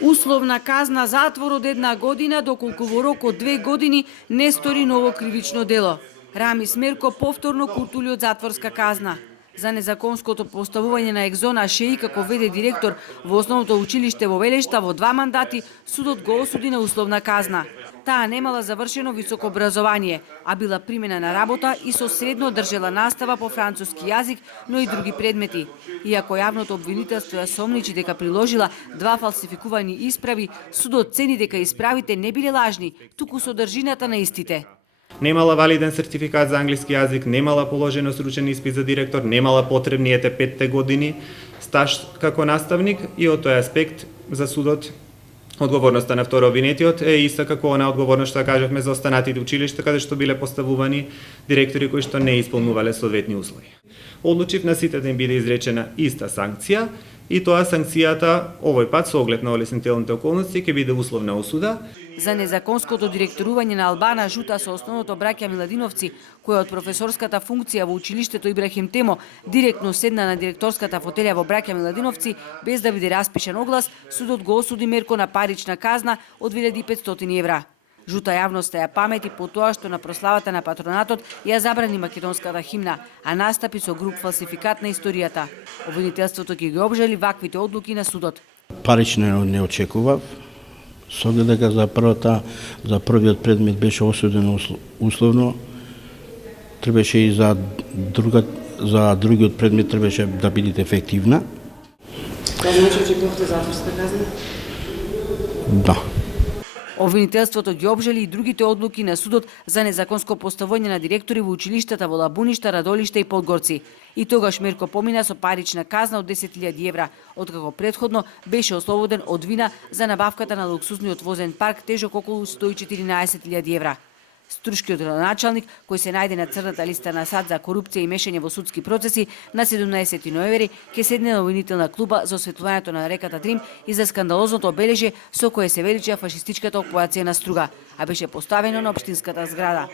Условна казна затвор од 1 година доколку во рок од 2 години не стори ново кривично дело. Рамис Мерко повторно куртули од затворска казна. За незаконското поставување на Екзона Шеи како веде директор во основното училиште во Велешта во 2 мандати, судот го осуди на условна казна. Таа немала завршено високо образование, а била примена на работа и со средно држела настава по француски јазик, но и други предмети. Иако јавното обвинителство ја сомничи дека приложила 2 фалсификувани исправи, судот цени дека исправите не биле лажни, туку содржината на истите. Немала валиден сертификат за англиски јазик, немала положено сручен испит за директор, немала потребниите 5 години стаж како наставник и од тој аспект за судот одговорноста на второ обвинетиот е иста како она одговорност што кажавме за останатите училишта каде што биле поставувани директори кои што не исполнувале соодветни услови. Одлучив на сите да им биде изречена иста санкција и тоа санкцијата овој пат со оглед на олеснителните околности ќе биде условна осуда. За незаконското директорување на Албана Жута со основното браќа Миладиновци, која од професорската функција во училиштето Ибрахим Темо директно седна на директорската фотелја во браќа Миладиновци без да биде распишан оглас, судот го осуди Мерко на парична казна од 2500 евра. Жута јавноста ја памети по тоа што на прославата на патронатот ја забрани македонската химна, а настапи со груб фалсификат на историјата. Обвинителството ќе ги обжали ваквите одлуки на судот. Парично не очекував. Со оглед дека за првиот предмет беше осудено условно, требаше и за другиот предмет требаше да биде ефективна. Тоа значи очекувавте затворска казна? Да. Обвинителството ги обжали и другите одлуки на судот за незаконско поставување на директори во училиштата во Лабуништа, Радолиште и Подгорци. И тогаш Мерко помина со парична казна од 10.000 евра, откако претходно беше ослободен од вина за набавката на луксузниот возен парк тежок околу 114.000 евра. Струшкиот градоначалник, кој се најде на црната листа на САД за корупција и мешање во судски процеси, на 17 ноември ќе седне на обвинителна клуба за осветлувањето на реката Дрим и за скандалозното обележје со кое се величи фашистичката окупација на Струга, а беше поставено на општинската зграда.